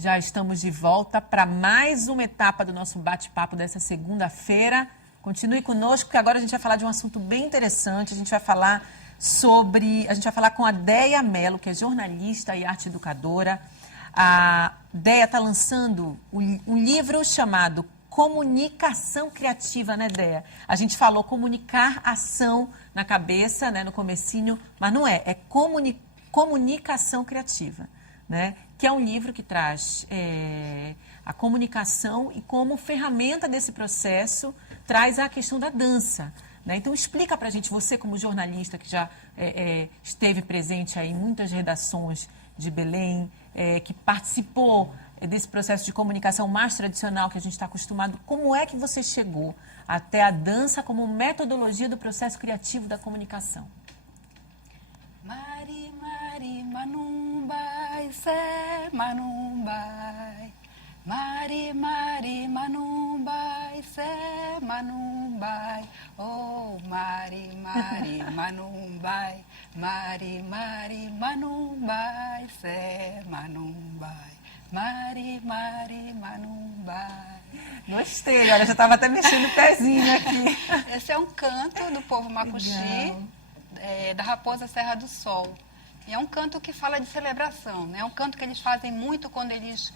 Já estamos de volta para mais uma etapa do nosso bate-papo dessa segunda-feira. Continue conosco, porque agora a gente vai falar de um assunto bem interessante. A gente vai falar com a Déia Mello, que é jornalista e arte educadora. A Déia está lançando um livro chamado Comunicação Criativa, né, Déia? A gente falou comunicar ação na cabeça, né, no comecinho, mas não é, comunicação criativa, né? Que é um livro que traz a comunicação e como ferramenta desse processo traz a questão da dança, né? Então explica pra gente, você como jornalista que já esteve presente aí em muitas redações de Belém, que participou desse processo de comunicação mais tradicional que a gente está acostumado, como é que você chegou até a dança como metodologia do processo criativo da comunicação? Mari, Mari, Manumbai, Sé, Manumbai. Mari, Mari, Manumbai, Sé, Manumbai. Oh, Mari, Mari, Manumbai. Mari, Mari, Manumbai, Sé, Manumbai. Mari, Mari, Manumbai. Gostei, olha, já estava até mexendo o pezinho aqui. Esse é um canto do povo Macuxi, da Raposa Serra do Sol. E é um canto que fala de celebração, né? É um canto que eles fazem muito quando eles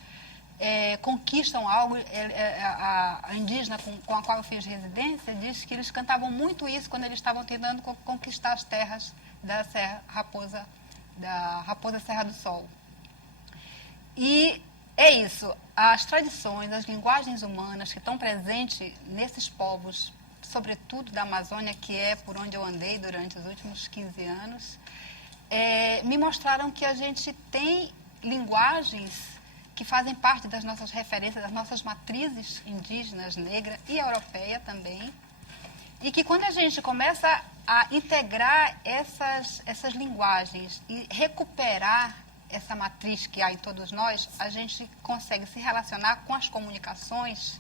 conquistam algo. A indígena com a qual eu fiz residência diz que eles cantavam muito isso quando eles estavam tentando conquistar as terras da Raposa Serra do Sol. E é isso, as tradições, as linguagens humanas que estão presentes nesses povos, sobretudo da Amazônia, que é por onde eu andei durante os últimos 15 anos, me mostraram que a gente tem linguagens que fazem parte das nossas referências, das nossas matrizes indígenas, negra e europeia também, e que quando a gente começa a integrar essas linguagens e recuperar essa matriz que há em todos nós, a gente consegue se relacionar com as comunicações,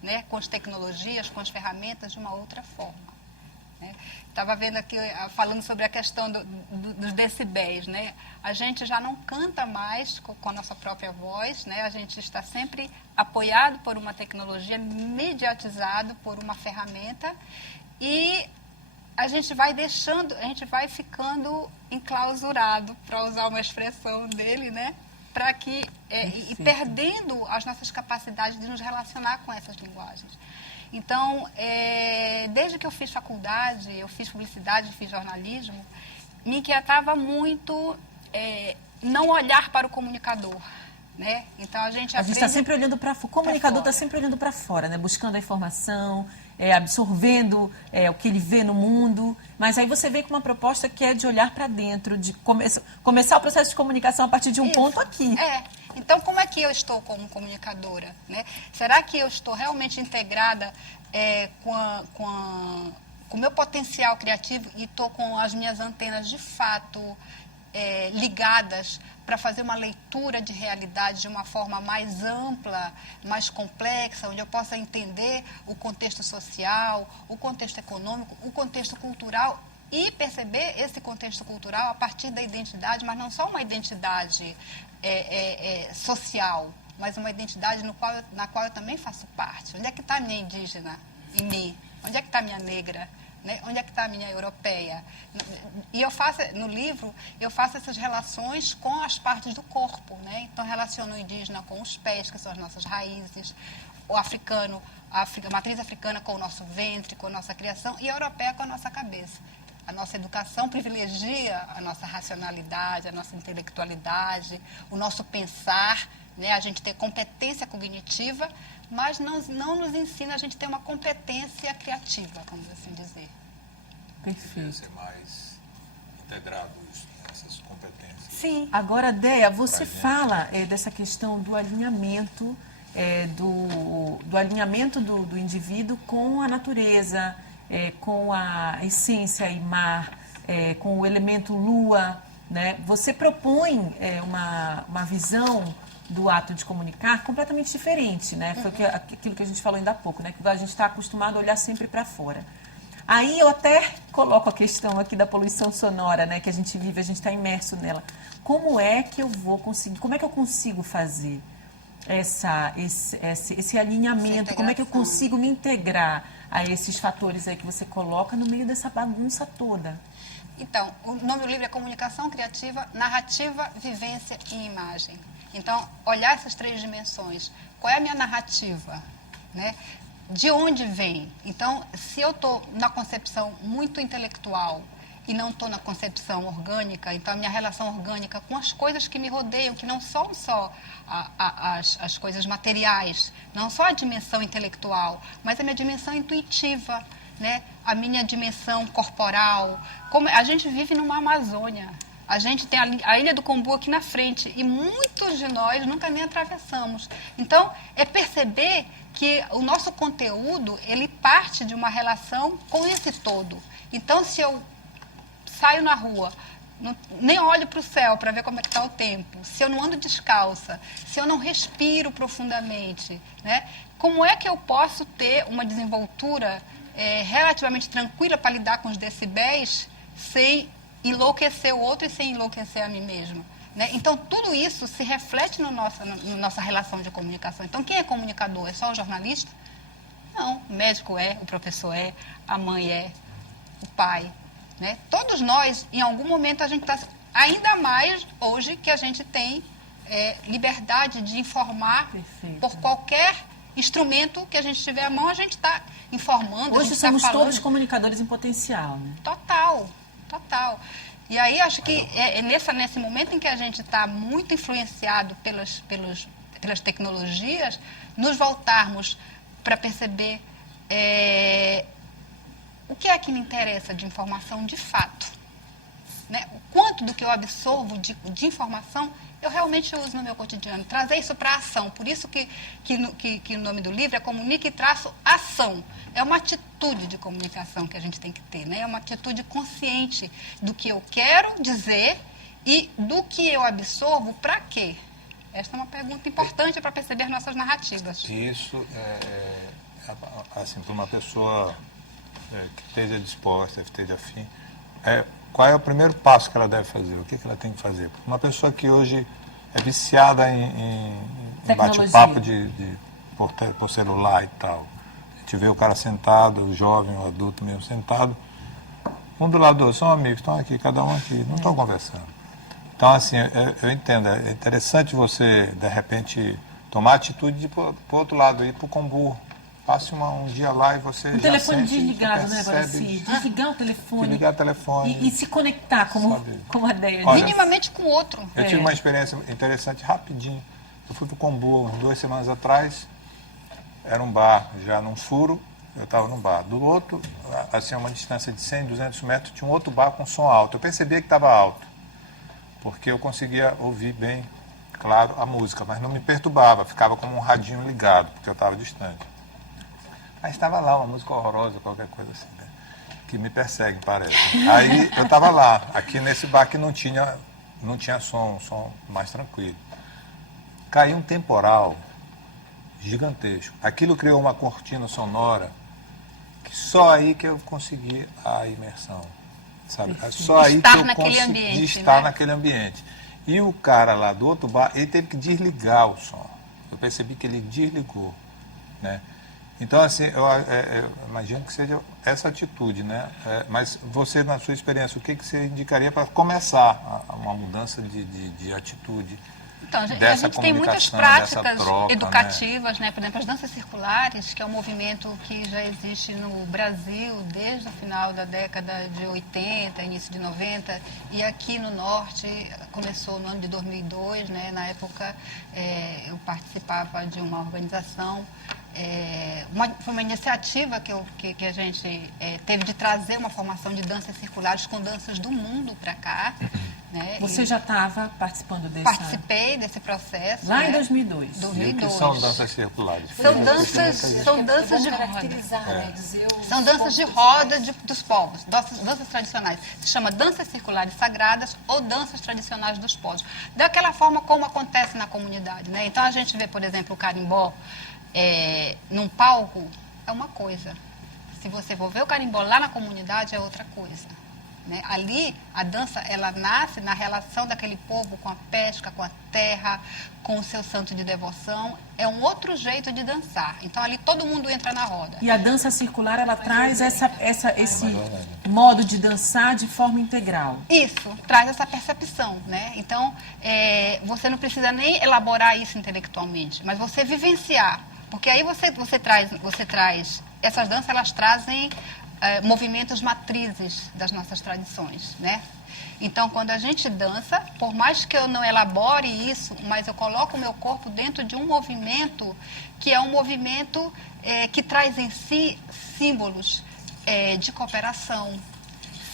né, com as tecnologias, com as ferramentas de uma outra forma. Estava vendo aqui, falando sobre a questão dos decibéis, né? A gente já não canta mais com a nossa própria voz, né? A gente está sempre apoiado por uma tecnologia, mediatizado por uma ferramenta, e a gente vai ficando enclausurado, para usar uma expressão dele, né? Para que e perdendo as nossas capacidades de nos relacionar com essas linguagens. Então, desde que eu fiz faculdade, eu fiz publicidade, eu fiz jornalismo, me inquietava muito não olhar para o comunicador, né? Então a gente está sempre olhando para fora. O comunicador está sempre olhando para fora, né? Buscando a informação, absorvendo o que ele vê no mundo. Mas aí você vem com uma proposta que é de olhar para dentro, de começar o processo de comunicação a partir de um ponto aqui. Então, como é que eu estou como comunicadora, né? Será que eu estou realmente integrada com o meu potencial criativo e estou com as minhas antenas de fato ligadas para fazer uma leitura de realidade de uma forma mais ampla, mais complexa, onde eu possa entender o contexto social, o contexto econômico, o contexto cultural e perceber esse contexto cultural a partir da identidade, mas não só uma identidade social, mas uma identidade na qual eu também faço parte. Onde é que está a minha indígena em mim? Onde é que está a minha negra? Né? Onde é que está a minha europeia? E no livro, eu faço essas relações com as partes do corpo, né? Então, relaciono o indígena com os pés, que são as nossas raízes, o africano, a matriz africana com o nosso ventre, com a nossa criação, e a europeia com a nossa cabeça. A nossa educação privilegia a nossa racionalidade, a nossa intelectualidade, o nosso pensar, né? A gente ter competência cognitiva, mas não nos ensina a gente ter uma competência criativa, vamos assim dizer. Perfeito. Ser mais integrados nessas competências. Sim. Agora, Déia, você fala dessa questão do alinhamento, do alinhamento do indivíduo com a natureza, com a essência e mar, com o elemento lua, né? Você propõe uma visão do ato de comunicar completamente diferente, né? Foi aquilo que a gente falou ainda há pouco, né? Que a gente está acostumado a olhar sempre para fora. Aí eu até coloco a questão aqui da poluição sonora, né? Que a gente vive, a gente está imerso nela. Como é que eu vou conseguir, como é que eu consigo fazer esse alinhamento, como é que eu consigo me integrar a esses fatores aí que você coloca no meio dessa bagunça toda? Então, o nome do livro é Comunicação Criativa, Narrativa, Vivência e Imagem. Então, olhar essas três dimensões. Qual é a minha narrativa? Né? De onde vem? Então, se eu estou na concepção muito intelectual e não estou na concepção orgânica, então a minha relação orgânica com as coisas que me rodeiam, que não são só as coisas materiais, não só a dimensão intelectual, mas a minha dimensão intuitiva, né? A minha dimensão corporal. Como a gente vive numa Amazônia, a gente tem a Ilha do Combu aqui na frente e muitos de nós nunca nem atravessamos. Então, é perceber que o nosso conteúdo, ele parte de uma relação com esse todo. Então, se eu saio na rua, nem olho para o céu para ver como é que está o tempo, se eu não ando descalça, se eu não respiro profundamente, né? Como é que eu posso ter uma desenvoltura relativamente tranquila para lidar com os decibéis sem enlouquecer o outro e sem enlouquecer a mim mesmo? Né? Então, tudo isso se reflete na nossa relação de comunicação. Então, quem é comunicador? É só o jornalista? Não, o médico é, o professor é, a mãe é, o pai. Né? Todos nós, em algum momento, a gente está... Ainda mais hoje que a gente tem liberdade de informar. Perfeito. Por qualquer instrumento que a gente tiver à mão, a gente está informando. Hoje somos todos comunicadores em potencial. Né? Total, total. E aí acho que nesse momento em que a gente está muito influenciado pelas tecnologias, nos voltarmos para perceber o que é que me interessa de informação de fato. Né? O quanto do que eu absorvo de informação eu realmente uso no meu cotidiano. Trazer isso para a ação. Por isso que o nome do livro é Comunique - Ação. É uma atitude de comunicação que a gente tem que ter. Né? É uma atitude consciente do que eu quero dizer e do que eu absorvo para quê. Esta é uma pergunta importante para perceber nossas narrativas. Isso assim, para uma pessoa que esteja disposta, que esteja afim, qual é o primeiro passo que ela deve fazer? O que ela tem que fazer? Uma pessoa que hoje é viciada em bate-papo por celular e tal. A gente vê o cara sentado, o jovem, o adulto mesmo sentado, um do lado do outro, são amigos, estão aqui, cada um aqui, não estão conversando. Então, assim, eu entendo, é interessante você, de repente, tomar atitude de ir para o outro lado, ir para o Combu. Passe um dia lá e você já telefone sente, desligado, né, Guaraci? Desligar o telefone. Desligar o telefone. E se conectar, como a ideia. Minimamente com o outro. Eu tive uma experiência interessante, rapidinho. Eu fui para o Combu, umas 2 semanas atrás. Era um bar, já num furo, eu estava num bar. Do outro, assim, a uma distância de 100, 200 metros, tinha um outro bar com som alto. Eu percebia que estava alto, porque eu conseguia ouvir bem, claro, a música, mas não me perturbava, ficava como um radinho ligado, porque eu estava distante. Aí estava lá, uma música horrorosa, qualquer coisa assim, né? Que me persegue, parece. Aí eu estava lá, aqui nesse bar que não tinha som, um som mais tranquilo. Caiu um temporal gigantesco. Aquilo criou uma cortina sonora que só aí que eu consegui a imersão. Sabe? Só aí que eu consegui estar naquele ambiente. E o cara lá do outro bar, ele teve que desligar o som. Eu percebi que ele desligou, né? Então, assim, eu imagino que seja essa atitude, né? Mas você, na sua experiência, o que você indicaria para começar uma mudança de atitude? Então, a gente tem muitas práticas educativas, né? Por exemplo, as danças circulares, que é um movimento que já existe no Brasil desde o final da década de 80, início de 90, e aqui no Norte começou no ano de 2002, né? Na época eu participava de uma organização, foi uma iniciativa que a gente teve de trazer uma formação de danças circulares com danças do mundo para cá. Né? Você já estava participando desse? Participei desse processo. Lá em 2002. E o que são danças circulares? São danças de roda. São danças de roda dos povos, danças tradicionais. Se chama danças circulares sagradas ou danças tradicionais dos povos. Daquela forma como acontece na comunidade. Né? Então a gente vê, por exemplo, o carimbó num palco, é uma coisa. Se você for ver o carimbó lá na comunidade, é outra coisa. né? Ali, a dança, ela nasce na relação daquele povo com a pesca, com a terra, com o seu santo de devoção. É um outro jeito de dançar. Então, ali todo mundo entra na roda. E a dança circular, ela traz esse modo de dançar de forma integral. Isso, traz essa percepção, né? Então, você não precisa nem elaborar isso intelectualmente, mas você vivenciar. Porque aí você traz essas danças, elas trazem movimentos matrizes das nossas tradições, né? Então, quando a gente dança, por mais que eu não elabore isso, mas eu coloco o meu corpo dentro de um movimento que é um movimento que traz em si símbolos de cooperação,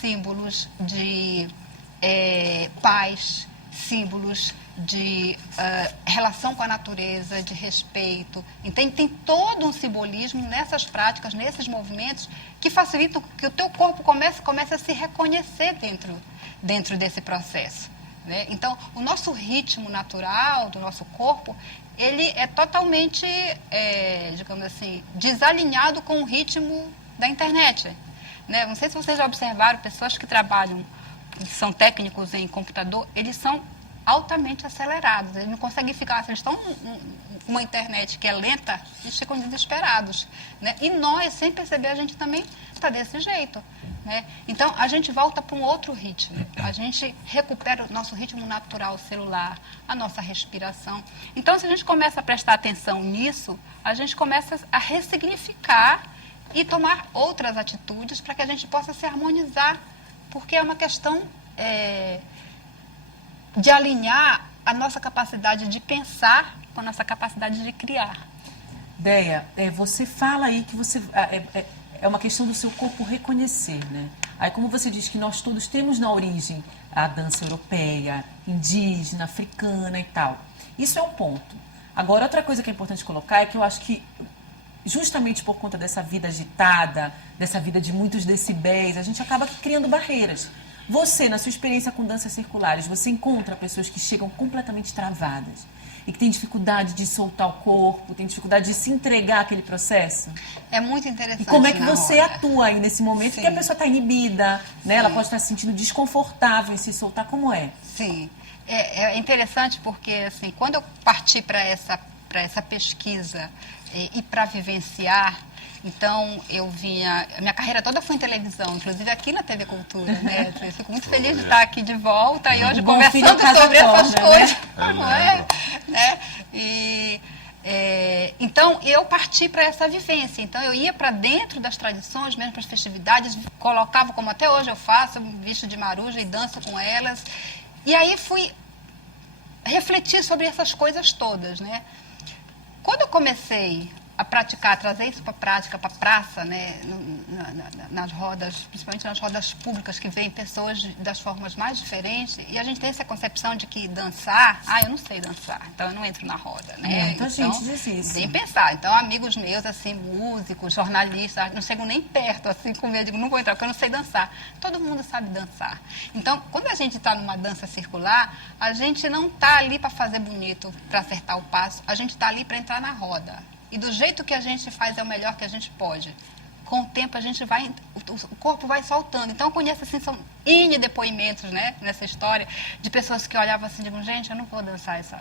símbolos de paz, símbolos de relação com a natureza, de respeito. Então, tem todo um simbolismo nessas práticas, nesses movimentos, que facilitam que o teu corpo comece a se reconhecer dentro desse processo, né? Então, o nosso ritmo natural do nosso corpo, ele é totalmente, digamos assim, desalinhado com o ritmo da internet, né? Não sei se vocês já observaram, pessoas que trabalham, que são técnicos em computador, eles são altamente acelerados, eles não conseguem ficar, eles estão com uma internet que é lenta, eles ficam desesperados, né? E nós, sem perceber, a gente também está desse jeito, né? Então, a gente volta para um outro ritmo, a gente recupera o nosso ritmo natural celular, a nossa respiração. Então, se a gente começa a prestar atenção nisso, a gente começa a ressignificar e tomar outras atitudes para que a gente possa se harmonizar, porque é uma questão de alinhar a nossa capacidade de pensar com a nossa capacidade de criar. Deia, você fala aí que você é uma questão do seu corpo reconhecer, né? Aí, como você diz que nós todos temos na origem a dança europeia, indígena, africana e tal. Isso é um ponto. Agora, outra coisa que é importante colocar é que eu acho que, justamente por conta dessa vida agitada, dessa vida de muitos decibéis, a gente acaba criando barreiras. Você, na sua experiência com danças circulares, você encontra pessoas que chegam completamente travadas e que têm dificuldade de soltar o corpo, têm dificuldade de se entregar àquele processo? É muito interessante. E como é que você roda. atua aí nesse momento? Sim. Que a pessoa está inibida, né? Ela Sim. pode estar se sentindo desconfortável em se soltar, como é? Sim, é interessante porque, assim, quando eu parti para essa pesquisa e para vivenciar, então eu minha carreira toda foi em televisão, inclusive aqui na TV Cultura, né? Eu fico muito feliz de estar aqui de volta e hoje Bom filho, conversando casa sobre essas torna, coisas, né? não é? Né? Então, eu parti para essa vivência. Então, eu ia para dentro das tradições, mesmo para as festividades, colocava, como até hoje eu faço, visto de maruja e danço com elas. E aí fui refletir sobre essas coisas todas, né? Quando eu comecei a praticar, trazer isso para a prática, para a praça, né, nas rodas, principalmente nas rodas públicas, que vêm pessoas das formas mais diferentes, e a gente tem essa concepção de que dançar, eu não sei dançar, então eu não entro na roda, né? Muita gente diz isso. Nem pensar. Então, amigos meus, assim, músicos, jornalistas, não chegam nem perto, assim, comigo, eu digo, não vou entrar, porque eu não sei dançar. Todo mundo sabe dançar. Então, quando a gente está numa dança circular, a gente não está ali para fazer bonito, para acertar o passo, a gente está ali para entrar na roda. E do jeito que a gente faz é o melhor que a gente pode. Com o tempo a gente o corpo vai soltando. Então eu conheço, assim, são N depoimentos, né, nessa história, de pessoas que olhavam assim, digo, gente, eu não vou dançar isso.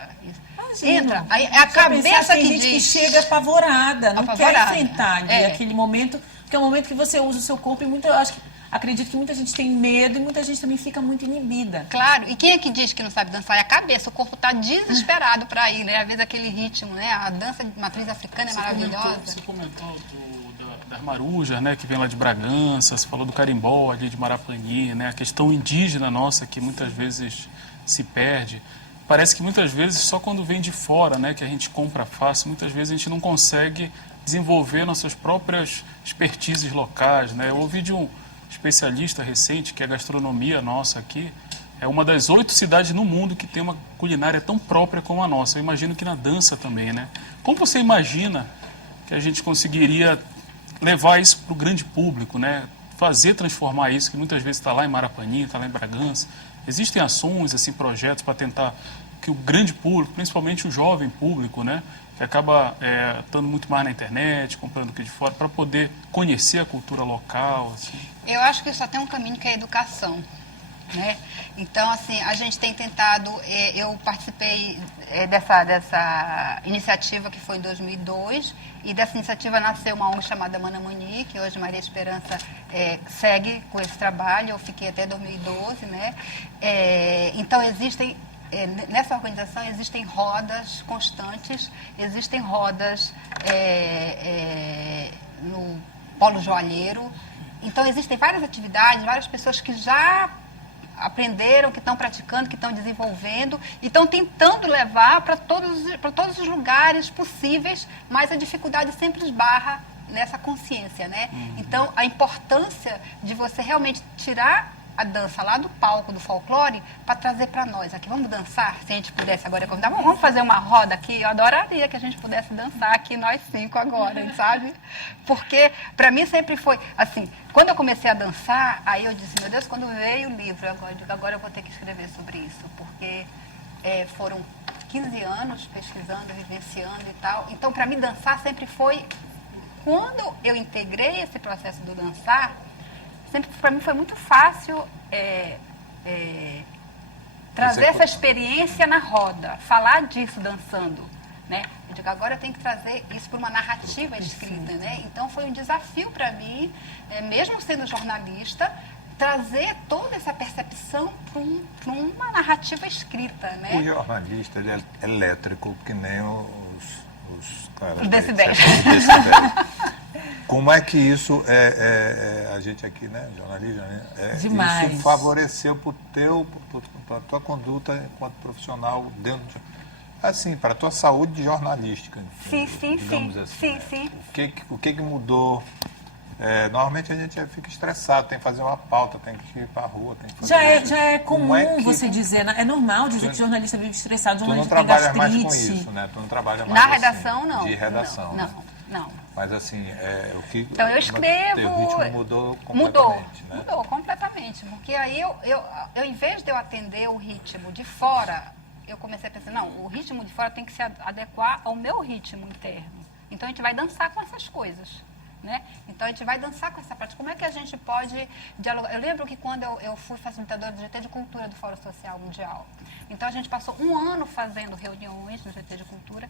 Entra. Aí é a cabeça tem que gente diz. que chega apavorada, não quer Apavorada. enfrentar aquele momento, que é o momento que você usa o seu corpo e acredito que muita gente tem medo e muita gente também fica muito inibida. Claro, e quem é que diz que não sabe dançar? É a cabeça, o corpo está desesperado para ir, né? Às vezes aquele ritmo, né? A dança de matriz africana é maravilhosa. Você comentou das marujas, né? Que vem lá de Bragança, você falou do carimbó ali de Marapani, né? A questão indígena nossa que muitas vezes se perde. Parece que muitas vezes só quando vem de fora, né? Que a gente compra fácil, muitas vezes a gente não consegue desenvolver nossas próprias expertises locais, né? Eu ouvi de um especialista recente, que é a gastronomia nossa aqui, é uma das 8 cidades no mundo que tem uma culinária tão própria como a nossa. Eu imagino que na dança também, né? Como você imagina que a gente conseguiria levar isso para o grande público, né? Transformar isso, que muitas vezes está lá em Marapani, está lá em Bragança. Existem ações, assim, projetos para tentar que o grande público, principalmente o jovem público, né, que acaba estando muito mais na internet, comprando aqui de fora, para poder conhecer a cultura local? Assim? Eu acho que só tem um caminho, que é a educação, né? Então, assim, a gente tem tentado, eu participei dessa iniciativa que foi em 2002, e dessa iniciativa nasceu uma ONG chamada Manamani, que hoje Maria Esperança segue com esse trabalho. Eu fiquei até 2012, né? Então, nessa organização existem rodas constantes, existem rodas no Polo Joalheiro. Então, existem várias atividades, várias pessoas que já aprenderam, que estão praticando, que estão desenvolvendo e estão tentando levar para todos os lugares possíveis, mas a dificuldade sempre esbarra nessa consciência, né? Então, a importância de você realmente tirar a dança lá do palco do folclore para trazer para nós aqui. Vamos dançar? Se a gente pudesse agora convidar, vamos fazer uma roda aqui? Eu adoraria que a gente pudesse dançar aqui, nós 5 agora, sabe? Porque para mim sempre foi assim, quando eu comecei a dançar, aí eu disse, meu Deus, quando veio o livro, agora eu vou ter que escrever sobre isso, porque foram 15 anos pesquisando, vivenciando e tal. Então, para mim, dançar sempre foi... Quando eu integrei esse processo do dançar, sempre para mim foi muito fácil trazer essa experiência na roda, falar disso dançando, né? Eu digo, agora eu tenho que trazer isso para uma narrativa escrita, né? Então foi um desafio para mim, mesmo sendo jornalista, trazer toda essa percepção para uma narrativa escrita, né? O jornalista, ele é elétrico, que nem os caras... Decibéis. Como é que isso a gente aqui, né, jornalista, Demais. isso favoreceu para a tua conduta enquanto profissional dentro de, assim, para a tua saúde jornalística? Sim, digamos assim, sim. Né? O que mudou? Normalmente a gente fica estressado, tem que fazer uma pauta, tem que ir para a rua, tem que fazer Já é comum você dizer, é normal dizer que jornalista vive estressado, Tu não jornalista tem trabalha mais com gastrite. isso, né? Tu não trabalha mais Na assim, redação, não. de redação, né? Não. Mas assim, o que... Então eu escrevo... Teu ritmo mudou completamente, né? Mudou completamente. Porque aí eu, em vez de eu atender o ritmo de fora, eu comecei a pensar, não, o ritmo de fora tem que se adequar ao meu ritmo interno. Então a gente vai dançar com essas coisas, né? Então a gente vai dançar com essa prática. Como é que a gente pode dialogar? Eu lembro que quando eu fui facilitadora do GT de Cultura do Fórum Social Mundial, então a gente passou 1 ano fazendo reuniões no GT de Cultura,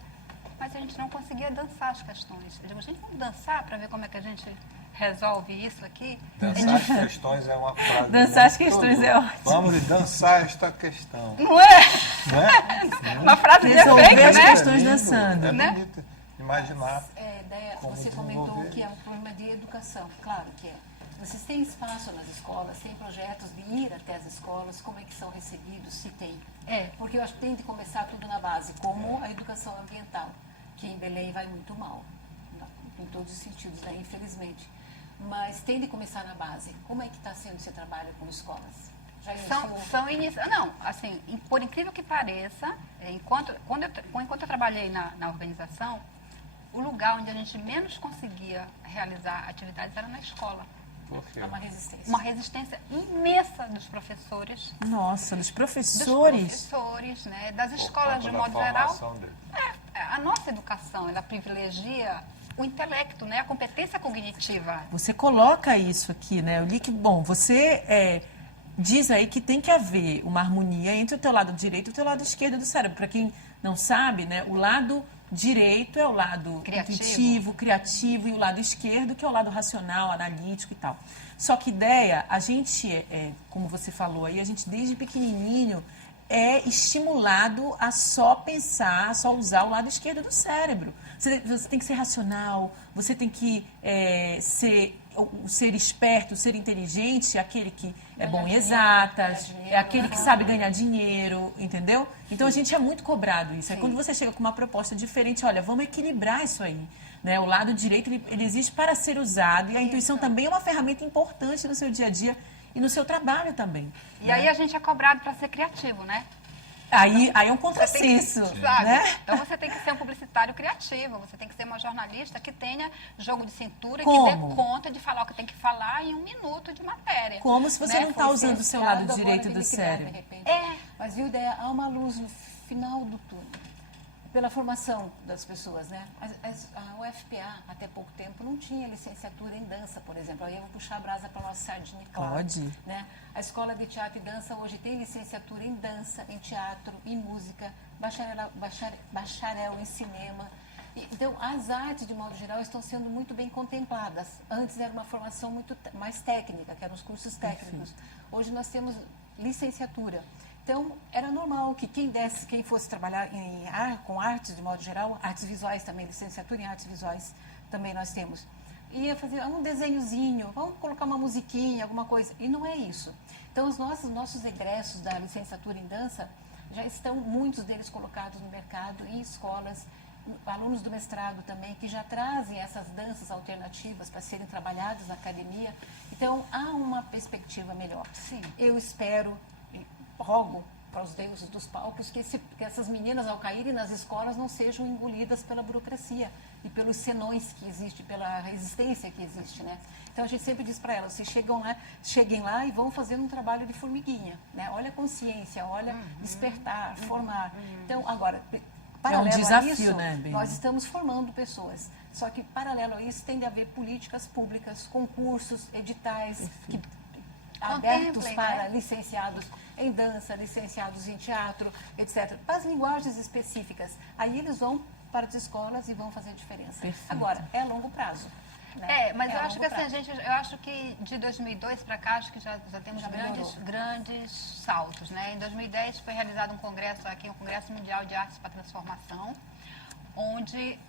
mas a gente não conseguia dançar as questões. Eu digo, gente, vamos dançar para ver como é que a gente resolve isso aqui? Dançar as questões é uma frase... Dançar as questões é ótimo. Vamos dançar esta questão. Não é? Né? Uma frase de Resolver efeito, as né? questões dançando. É Né? bonito imaginar. Deia, Como você comentou desenvolver. que é um problema de educação. Claro que é. Vocês têm espaço nas escolas, têm projetos de ir até as escolas, como é que são recebidos, se tem? Porque eu acho que tem de começar tudo na base, como a educação ambiental, que em Belém vai muito mal, em todos os sentidos, né, infelizmente. Mas tem de começar na base. Como é que está sendo esse trabalho com escolas? Já iniciou? Não, assim, por incrível que pareça, enquanto eu trabalhei na organização, o lugar onde a gente menos conseguia realizar atividades era na escola. Por quê? É uma resistência. Uma resistência imensa dos professores. Nossa, dos Dos professores. professores, né? Das Por escolas conta de da modo geral. formação dele. A nossa educação, ela privilegia o intelecto, né? A competência cognitiva. Você coloca isso aqui, né? Eu li que, bom, você diz aí que tem que haver uma harmonia entre o teu lado direito e o teu lado esquerdo do cérebro. Para quem não sabe, né? O lado direito é o lado intuitivo, criativo, e o lado esquerdo, que é o lado racional, analítico e tal. Só que ideia, a gente, como você falou aí, a gente desde pequenininho é estimulado a só pensar, a só usar o lado esquerdo do cérebro. Você tem que ser racional, você tem que ser esperto, ser inteligente, aquele que é bom em exatas, é aquele que sabe ganhar dinheiro, entendeu? Então a gente é muito cobrado isso. Aí quando você chega com uma proposta diferente, olha, vamos equilibrar isso aí. Né? O lado direito ele existe para ser usado, e a intuição também é uma ferramenta importante no seu dia a dia e no seu trabalho também. E aí a gente é cobrado para ser criativo, né? Aí é um contrassenso, Sabe? né? Então você tem que ser um publicitário criativo, você tem que ser uma jornalista que tenha jogo de cintura e Como? que dê conta de falar o que tem que falar em 1 minuto de matéria. Como se você Né? não está usando o seu lado Agora direito ele do criar, de cérebro. repente. Mas viu, ideia, há uma luz no final do túnel, pela formação das pessoas, né? A UFPA, até pouco tempo, não tinha licenciatura em dança, por exemplo. Aí eu vou puxar a brasa para a nossa sardinha, claro. Pode. Né? A Escola de Teatro e Dança hoje tem licenciatura em dança, em teatro, em música, bacharel em cinema. Então, as artes, de modo geral, estão sendo muito bem contempladas. Antes era uma formação muito mais técnica, que eram os cursos técnicos. Hoje nós temos licenciatura. Então, era normal que quem fosse trabalhar com artes, de modo geral, artes visuais também, licenciatura em artes visuais também nós temos, ia fazer um desenhozinho, vamos colocar uma musiquinha, alguma coisa. E não é isso. Então, os nossos egressos da licenciatura em dança já estão, muitos deles colocados no mercado, em escolas, alunos do mestrado também, que já trazem essas danças alternativas para serem trabalhadas na academia. Então, há uma perspectiva melhor. Sim. Eu espero, rogo para os deuses dos palcos que essas meninas, ao caírem nas escolas, não sejam engolidas pela burocracia e pelos senões que existem, pela resistência que existe, né? Então, a gente sempre diz para elas, vocês cheguem lá e vão fazendo um trabalho de formiguinha, né? Olha a consciência, olha despertar, formar. Então, agora, paralelo desafio, a isso, né, Beni? nós estamos formando pessoas. Só que, paralelo a isso, tem de haver políticas públicas, concursos, editais, abertos Contemplem, para né? licenciados em dança, licenciados em teatro, etc. Para as linguagens específicas. Aí eles vão para as escolas e vão fazer diferença. Perfeito. Agora, é a longo prazo. Né? Mas É eu a acho que longo assim, prazo. eu acho que de 2002 para cá, acho que já temos Já melhorou. grandes saltos, né? Em 2010 foi realizado um congresso aqui, um Congresso Mundial de Artes para a Transformação, onde...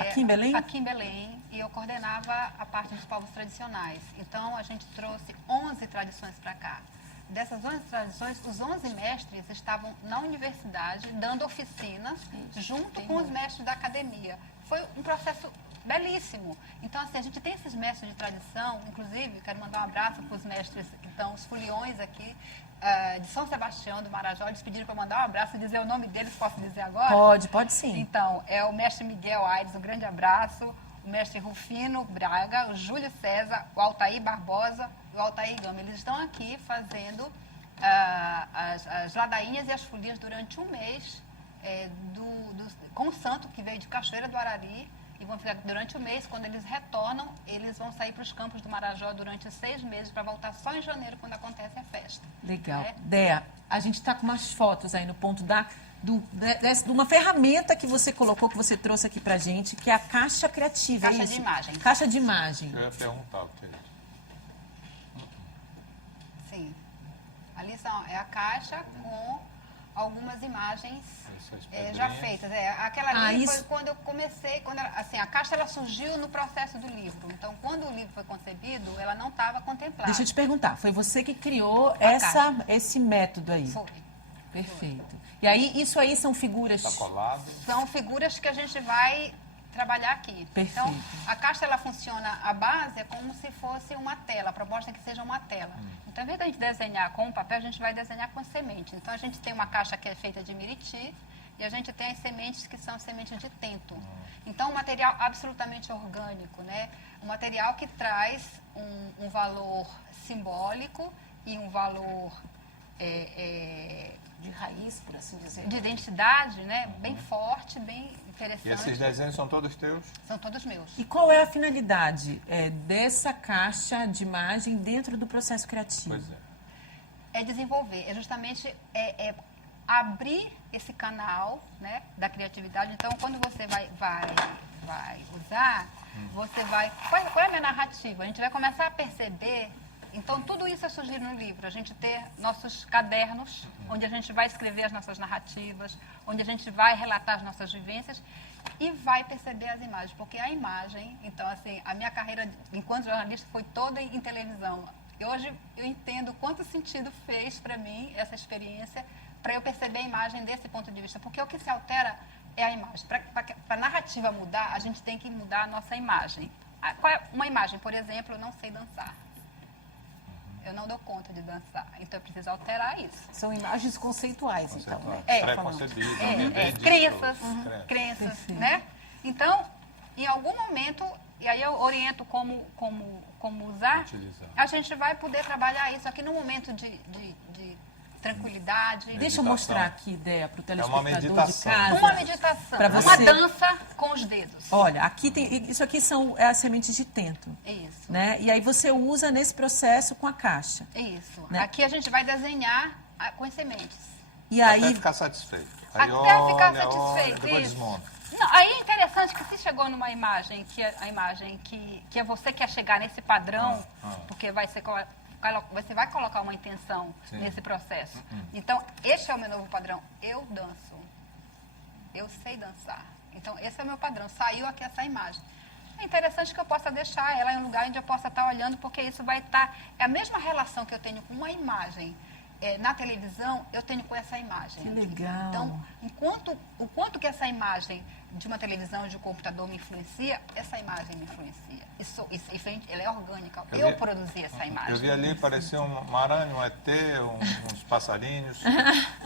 Aqui em Belém? Aqui em Belém, e eu coordenava a parte dos povos tradicionais. Então, a gente trouxe 11 tradições para cá. Dessas 11 tradições, os 11 mestres estavam na universidade, dando oficinas, junto com os mestres da academia. Foi um processo belíssimo. Então, assim, a gente tem esses mestres de tradição, inclusive, quero mandar um abraço para os mestres que estão, os foliões aqui, de São Sebastião, do Marajó. Eles pediram para mandar um abraço e dizer o nome deles, posso dizer agora? Pode sim. Então, é o mestre Miguel Aires, um grande abraço, o mestre Rufino Braga, o Júlio César, o Altair Barbosa e o Altair Gama. Eles estão aqui fazendo as ladainhas e as folias durante um mês com o santo que veio de Cachoeira do Arari, e vão ficar durante o mês. Quando eles retornam, eles vão sair para os campos do Marajó durante 6 meses para voltar só em janeiro, quando acontece a festa. Legal. É. Dea, a gente está com umas fotos aí no ponto de uma ferramenta que você colocou, que você trouxe aqui pra gente, que é a caixa criativa. Caixa é de isso? imagem. Caixa de imagem. Eu ia perguntar o que é isso. Sim. Ali é a caixa com algumas imagens Essas já pedrinhas. feitas. Aquela ali foi isso. quando eu comecei, assim, a caixa ela surgiu no processo do livro. Então, quando o livro foi concebido, ela não estava contemplada. Deixa eu te perguntar, foi você que criou caixa. esse método aí? Foi. Perfeito. E aí, isso aí são figuras... Está colado. São figuras que a gente vai trabalhar aqui. Perfeito. Então, a caixa ela funciona, a base é como se fosse uma tela, a proposta é que seja uma tela. Então, ao invés de a gente desenhar com papel, a gente vai desenhar com semente. Então, a gente tem uma caixa que é feita de miriti e a gente tem as sementes que são sementes de tento. Então, um material absolutamente orgânico, né? Um material que traz um valor simbólico e um valor De raiz, por assim dizer. de identidade, né? Bem forte, bem interessante. E esses desenhos são todos teus? São todos meus. E qual é a finalidade dessa caixa de imagem dentro do processo criativo? Pois é. É desenvolver, é justamente abrir esse canal, né, da criatividade. Então, quando você vai usar, você vai... Qual é a minha narrativa? A gente vai começar a perceber... Então, tudo isso é surgir no livro. A gente ter nossos cadernos, onde a gente vai escrever as nossas narrativas, onde a gente vai relatar as nossas vivências e vai perceber as imagens. Porque a imagem... Então, assim, a minha carreira enquanto jornalista foi toda em televisão. E hoje eu entendo quanto sentido fez para mim essa experiência, para eu perceber a imagem desse ponto de vista. Porque o que se altera é a imagem. Para a narrativa mudar, a gente tem que mudar a nossa imagem. Uma imagem, por exemplo, eu não sei dançar. Eu não dou conta de dançar. Então, eu preciso alterar isso. São imagens conceituais, então. Né? Pré-concebido. Crenças, né? Então, em algum momento, e aí eu oriento como usar, Utilizar. a gente vai poder trabalhar isso aqui no momento de tranquilidade. Deixa eu mostrar aqui, ideia, para o telespectador de meditação. casa. Uma meditação, Pra uma você. dança com os dedos. Olha, aqui tem, isso aqui são as sementes de tento, Isso, né? E aí você usa nesse processo com a caixa. isso. Né? Aqui a gente vai desenhar com as sementes. E Até aí ficar satisfeito. Aí Até ficar olha, satisfeito, depois isso. desmonta. Não, aí é interessante que se chegou numa imagem, a imagem que é você quer chegar nesse padrão, porque você vai colocar uma intenção Sim. nesse processo. Então, este é o meu novo padrão. Eu danço. Eu sei dançar. Então, esse é o meu padrão. Saiu aqui essa imagem. É interessante que eu possa deixar ela em um lugar onde eu possa estar olhando, porque isso vai estar... É a mesma relação que eu tenho com uma imagem na televisão, eu tenho com essa imagem. Que legal. Então, o quanto que essa imagem de uma televisão, de um computador me influencia, essa imagem me influencia. Isso ela é orgânica. Eu produzi essa imagem. Eu vi ali, parecia uma aranha, um ET, uns passarinhos,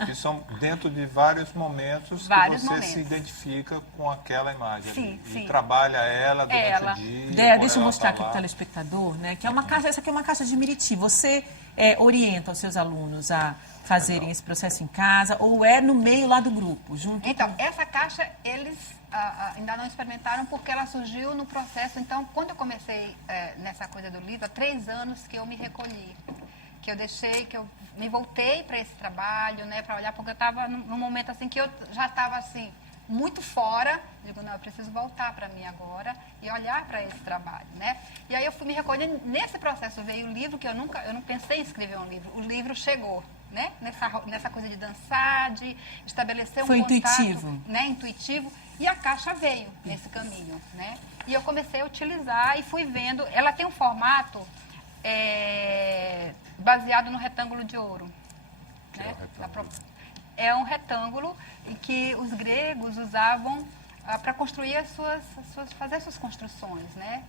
que são dentro de vários momentos Vários que você momentos. se identifica com aquela imagem. Sim, ali, sim. E trabalha ela durante Ela. o dia. Ideia, por deixa eu ela mostrar tá aqui para o lá. telespectador, né? Que é uma caixa, essa aqui é uma caixa de Miriti. Você orienta os seus alunos a fazerem esse processo em casa ou é no meio lá do grupo, junto? Então, essa caixa, eles ainda não experimentaram porque ela surgiu no processo. Então, quando eu comecei nessa coisa do livro, há 3 anos que eu me recolhi. Que eu deixei, que eu me voltei para esse trabalho, né, para olhar, porque eu estava num momento assim que eu já estava assim, muito fora. Digo, não, eu preciso voltar para mim agora e olhar para esse trabalho, né? E aí eu fui me recolhendo. Nesse processo veio o livro, que eu não pensei em escrever um livro. O livro chegou, né? Nessa coisa de dançar, de estabelecer Foi um contato, intuitivo. né? Intuitivo. E a caixa veio nesse caminho, né? E eu comecei a utilizar e fui vendo. Ela tem um formato baseado no retângulo de ouro, né? É um retângulo em que os gregos usavam para construir fazer suas construções, né?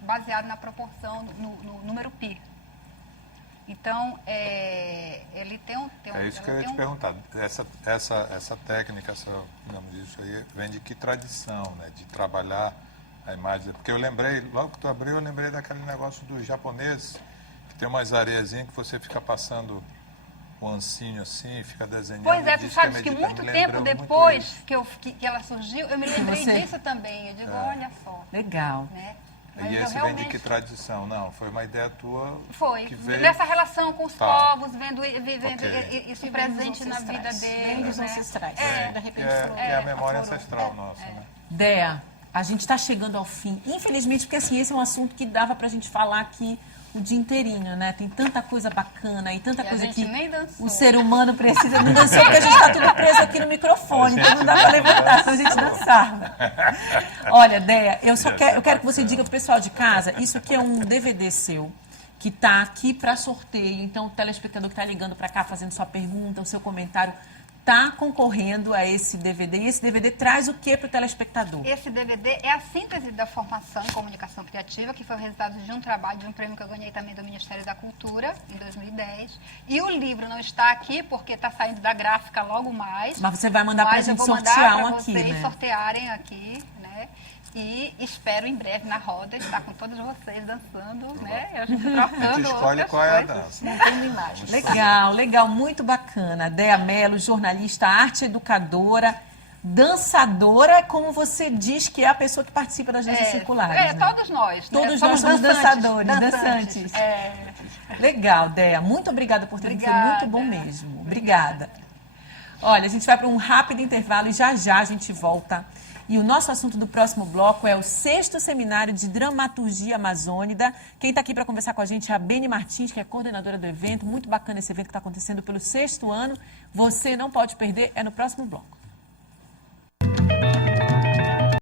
Baseado na proporção, no número π. Então, ele tem um... É isso que eu ia te perguntar. Essa técnica, digamos, isso aí, vem de que tradição, né? De trabalhar a imagem. Porque eu lembrei, logo que tu abriu, eu lembrei daquele negócio dos japoneses, que tem umas areiazinhas que você fica passando um ancinho assim, fica desenhando. Pois é, tu diz sabes que medita. muito Me tempo lembrou depois muito que ela surgiu, eu me lembrei Você? disso também. Eu digo, olha só, Legal. né? isso. Mas E eu esse vem de realmente- que tradição? Não, foi uma ideia tua Foi, que veio... nessa relação com os Tá. povos, vendo Ok. isso presente na vida deles. Vem dos né? ancestrais. É. De repente, É a memória aflorou. ancestral nossa, né? Dea, a gente está chegando ao fim. Infelizmente, porque assim, esse é um assunto que dava para a gente falar aqui o dia inteirinho, né? Tem tanta coisa bacana e tanta E a coisa gente que nem dançou. o ser humano precisa. Não dançou porque a gente está tudo preso aqui no microfone, então não dá para levantar, senão a gente dançava. Olha, Dea, eu quero que você diga para o pessoal de casa, isso aqui é um DVD seu, que está aqui para sorteio. Então, o telespectador que está ligando para cá, fazendo sua pergunta, o seu comentário, está concorrendo a esse DVD. E esse DVD traz o que para o telespectador? Esse DVD é a síntese da formação em comunicação criativa, que foi o resultado de um trabalho, de um prêmio que eu ganhei também do Ministério da Cultura, em 2010. E o livro não está aqui, porque está saindo da gráfica logo mais. Mas você vai mandar para a Mas eu gente vou mandar sortear para um aqui, vocês né? sortearem aqui, né? E espero em breve na roda estar com todos vocês dançando, né? E a gente A trocando gente escolhe outras qual é a coisas. dança. Montando imagens. Legal, legal, muito bacana. Dea Mello, jornalista, arte educadora, dançadora, como você diz que é a pessoa que participa das danças circulares. né? Todos nós. Né? Todos nós somos dançadores, dançantes. dançantes. É. Legal, Dea. Muito obrigada por ter vindo. Foi Obrigada. muito bom mesmo. Obrigada. Olha, a gente vai para um rápido intervalo e já já a gente volta. E o nosso assunto do próximo bloco é o 6º Seminário de Dramaturgia Amazônida. Quem está aqui para conversar com a gente é a Beni Martins, que é coordenadora do evento. Muito bacana esse evento que está acontecendo pelo 6º ano. Você não pode perder, é no próximo bloco.